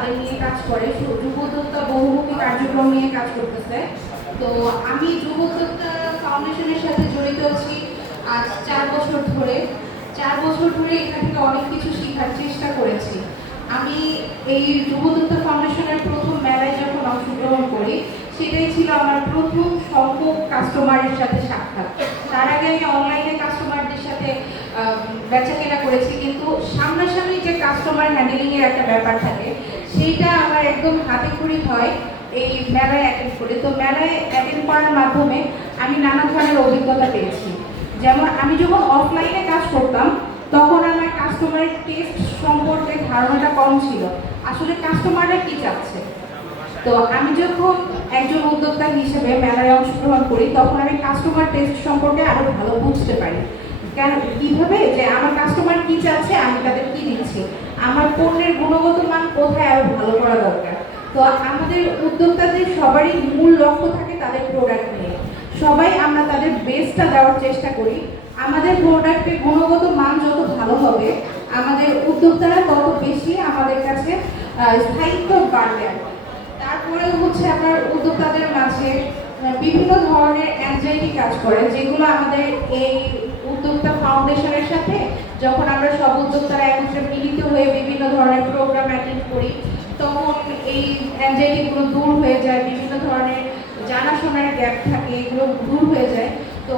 তাদের নিয়ে কাজ করে। যুব বহুমুখী কার্যক্রম নিয়ে কাজ করতেছে। তো আমি যুব উদ্যোক্তা ফাউন্ডেশনের সাথে জড়িত আছি আজ চার বছর ধরে। চার বছর ধরে এখান থেকে অনেক কিছু শেখার চেষ্টা করেছি। আমি এই যুব উদ্যোক্তা ফাউন্ডেশনের প্রথম মেলায় যখন অংশগ্রহণ করি সেটাই ছিল আমার প্রথম সম্ভব কাস্টমারের সাথে সাক্ষাৎ। তার আগে আমি অনলাইনে কাস্টমারদের সাথে আহ, বেচাকেনা করেছি। কিন্তু সামনাসামনি যে কাস্টমার হ্যান্ডেলিংয়ের একটা ব্যাপার থাকে সেইটা আমার একদম হাতে খড়ি হয়, এই মেলায় অ্যাটেন্ড করে। তো মেলায় অ্যাটেন্ড করার মাধ্যমে আমি নানা ধরনের অভিজ্ঞতা পেয়েছি। যেমন আমি যখন অফলাইনে কাজ করতাম, তখন আমার কাস্টমারের টেস্ট সম্পর্কে ধারণাটা কম ছিল। আসলে কাস্টমাররা কি চাচ্ছে? তো আমি যখন একজন উদ্যোক্তা হিসেবে মেলায় অংশগ্রহণ করি, তখন আমি কাস্টমার টেস্ট সম্পর্কে আরও ভালো বুঝতে পারি। কেন? কীভাবে? যে আমার কাস্টমার কি চাচ্ছে, আমি তাদের কি দিচ্ছি? আমার পণ্যের গুণগত মান কোথায় আরও ভালো করা দরকার? তো আমাদের উদ্যোক্তাদের সবারই মূল লক্ষ্য থাকে তাদের প্রোডাক্ট নিয়ে। সবাই আমরা তাদের বেস্টটা দেওয়ার চেষ্টা করি। আমাদের প্রোডাক্টের গুণগত মান যত ভালো হবে, আমাদের উদ্যোক্তারা তত বেশি আমাদের কাছে স্থায়িত্ব বাড়বে। তারপরে হচ্ছে আপনার উদ্যোক্তাদের মাঝে বিভিন্ন ধরনের অ্যাংজাইটি কাজ করে, যেগুলো আমাদের এই উদ্যোক্তা ফাউন্ডেশনের সাথে যখন আমরা সব উদ্যোক্তারা একত্রে মিলিত হয়ে বিভিন্ন ধরনের প্রোগ্রাম অ্যাটেন্ড করি, তখন এই অ্যাংজাইটিগুলো দূর হয়ে যায়, বিভিন্ন ধরনের জানাশোনার গ্যাপ থাকে, এগুলো দূর হয়ে যায়। তো